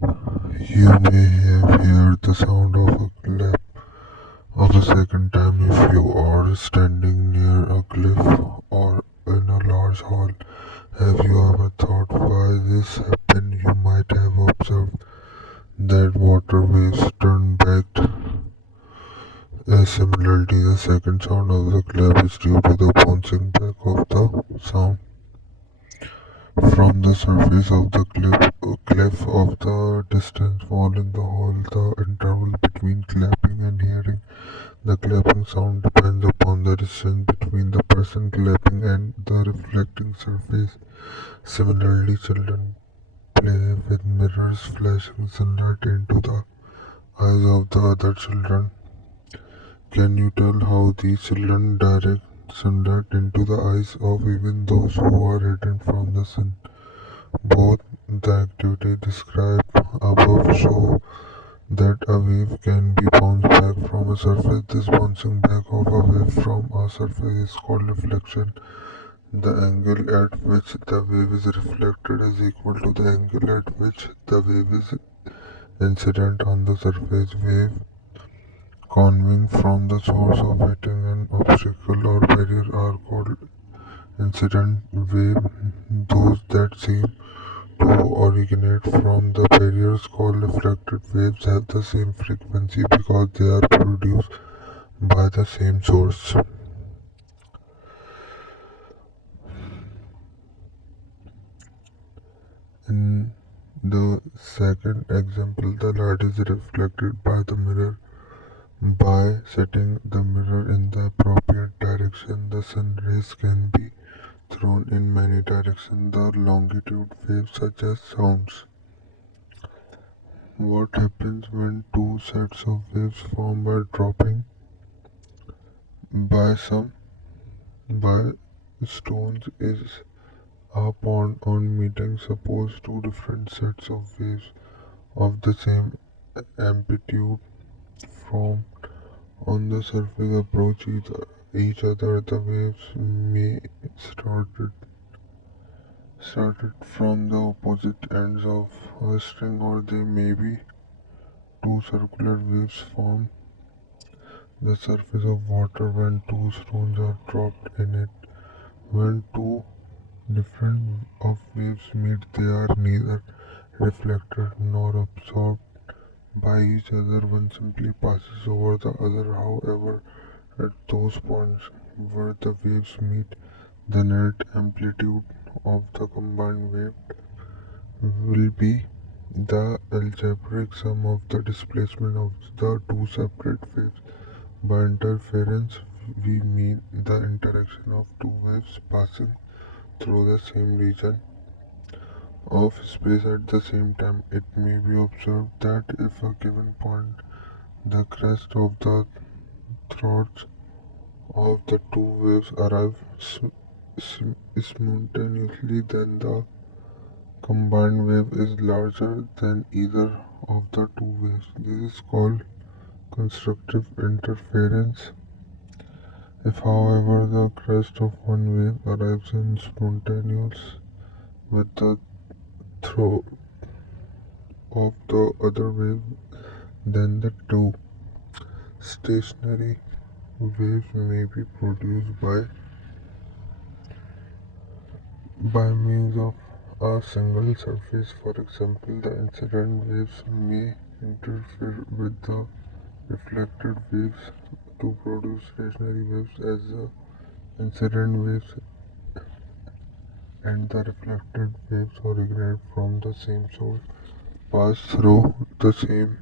You may have heard the sound of a clap of a second time if you are standing near a cliff or in a large hall. Have you ever thought why this happened? You might have observed that water waves turn back. Similarly, the second sound of the clap is due to the bouncing back of the sound from the surface of the cliff of the distance wall in the hall. The interval between clapping and hearing the clapping sound depends upon the distance between the person clapping and the reflecting surface. Similarly, children play with mirrors flashing sunlight into the eyes of the other children. Can you tell how these children direct sunlight into the eyes of even those who are hidden from the sun? Both the activity described above show that a wave can be bounced back from a surface. This bouncing back of a wave from a surface is called reflection. The angle at which the wave is reflected is equal to the angle at which the wave is incident on the surface. Wave conveying from the source of hitting an obstacle or barrier are called incident wave. Those that seem to originate from the barriers called reflected waves have the same frequency because they are produced by the same source. In the second example, the light is reflected by the mirror. By setting the mirror in the appropriate direction, the sun rays can be thrown in many directions. The longitude waves such as sounds. What happens when two sets of waves form by dropping by some by stones is a pond on meeting. Suppose two different sets of waves of the same amplitude from on the surface approach each other. The waves may started from the opposite ends of a string, or they may be two circular waves form the surface of water when two stones are dropped in it. When two different of waves meet, they are neither reflected nor absorbed by each other. One simply passes over the other. However, at those points where the waves meet, the net amplitude of the combined wave will be the algebraic sum of the displacement of the two separate waves. By interference, we mean the interaction of two waves passing through the same region of space at the same time. It may be observed that if a given point, the crest of the throats of the two waves arrive simultaneously, then the combined wave is larger than either of the two waves. This is called constructive interference. If, however, the crest of one wave arrives in spontaneous with the throat of the other wave, then the two stationary waves may be produced by means of a single surface. For example, the incident waves may interfere with the reflected waves to produce stationary waves as the incident waves and the reflected waves originate from the same source, pass through the same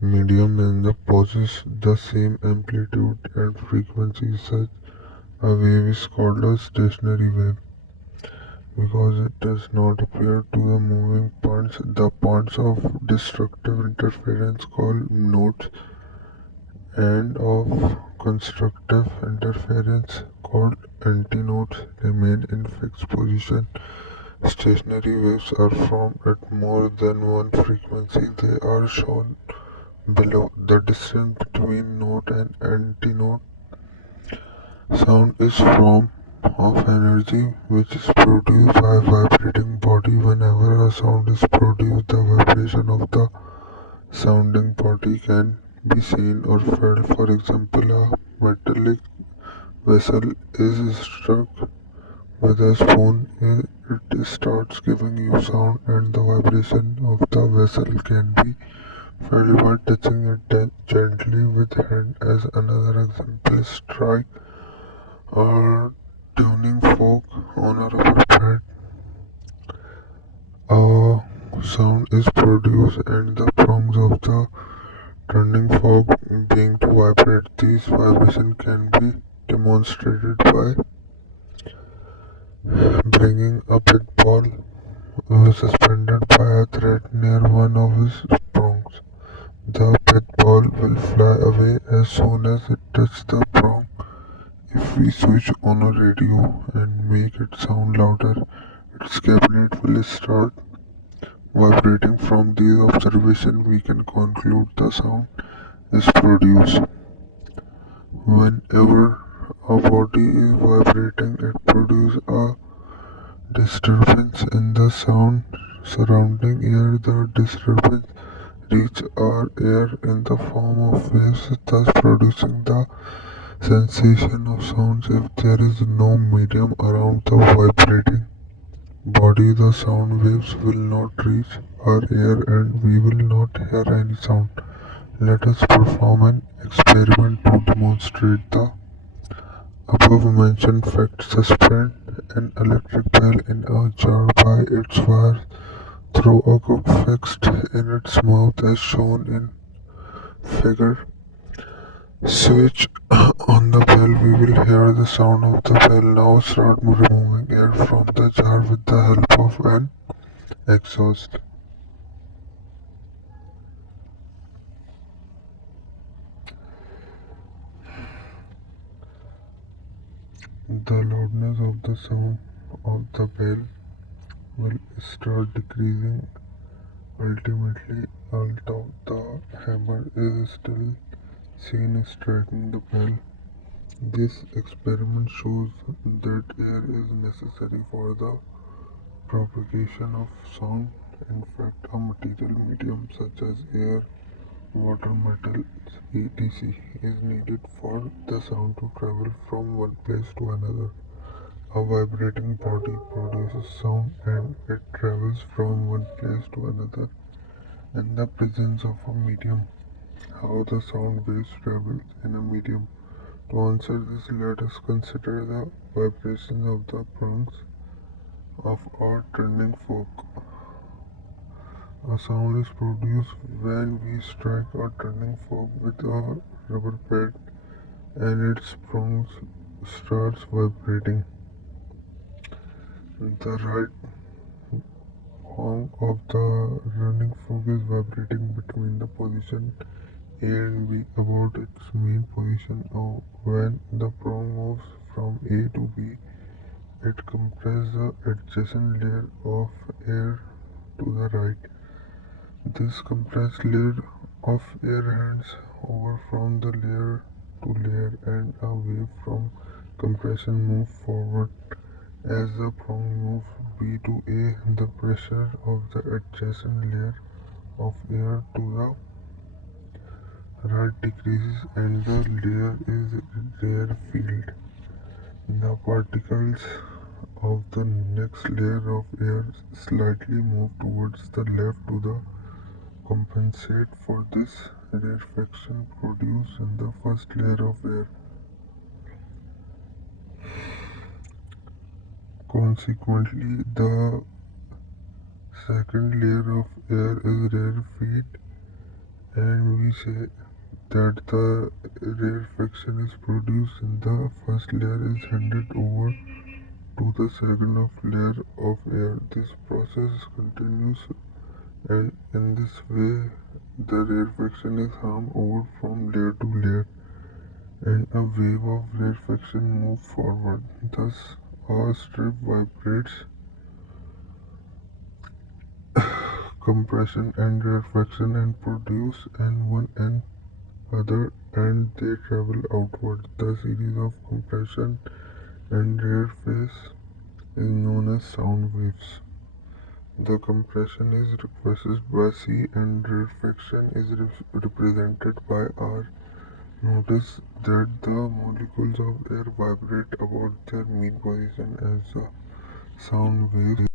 medium and possess the same amplitude and frequency. Such a wave is called a stationary wave because it does not appear to the moving parts. The points of destructive interference called nodes and of constructive interference called antinodes remain in fixed position. Stationary waves are formed at more than one frequency. They are shown below. The distance between node and antinode sound is from of energy which is produced by vibrating body. Whenever a sound is produced, the vibration of the sounding body can be seen or felt. For example, a metallic vessel is struck with a spoon, it starts giving you sound, and the vibration of the vessel can be felt by touching it gently with hand. As another example, strike a tuning fork on a rubber pad. A sound is produced, and the prongs of the turning fork being to vibrate. These vibrations can be demonstrated by bringing a pit ball suspended by a thread near one of its prongs. The pit ball will fly away as soon as it touches the prong. If we switch on a radio and make it sound louder, its cabinet will start vibrating. From these observations, we can conclude the sound is produced. Whenever a body is vibrating, it produces a disturbance in the sound surrounding air. The disturbance reaches our ear in the form of waves, thus producing the sensation of sounds. If there is no medium around the vibrating body, the sound waves will not reach our ear and we will not hear any sound. Let us perform an experiment to demonstrate the above mentioned fact. Suspend an electric bell in a jar by its wires. Throw a hook fixed in its mouth as shown in figure. Switch on the bell, we will hear the sound of the bell. Now start removing air from the jar with the help of an exhaust. The loudness of the sound of the bell will start decreasing. Ultimately, although the hammer is still seen striking the bell. This experiment shows that air is necessary for the propagation of sound. In fact, a material medium such as air, water, metals, etc. is needed for the sound to travel from one place to another. A vibrating body produces sound and it travels from one place to another in the presence of a medium. How the sound waves travel in a medium. To answer this, let us consider the vibrations of the prongs of our turning fork. A sound is produced when we strike a turning fork with a rubber pad and its prongs starts vibrating. The right prong of the running fork is vibrating between the position A and B about its main position. When the prong moves from A to B, it compresses the adjacent layer of air to the right. This compressed layer of air hands over from the layer to layer and a wave from compression moves forward. As the prong moves B to A, the pressure of the adjacent layer of air to the right decreases and the layer is rarefied. The particles of the next layer of air slightly move towards the left to compensate for this rarefaction produced in the first layer of air. Consequently, the second layer of air is rarefied, and we say that the rarefaction is produced in the first layer is handed over to the second of layer of air. This process continues, and in this way, the rarefaction is harmed over from layer to layer, and a wave of rarefaction moves forward. Thus, a strip vibrates compression and rarefaction and produce and one and other and they travel outward. The series of compression and rear phase is known as sound waves. The compression is represented by C and rarefaction is represented by R. Notice that the molecules of air vibrate about their mean position as the sound waves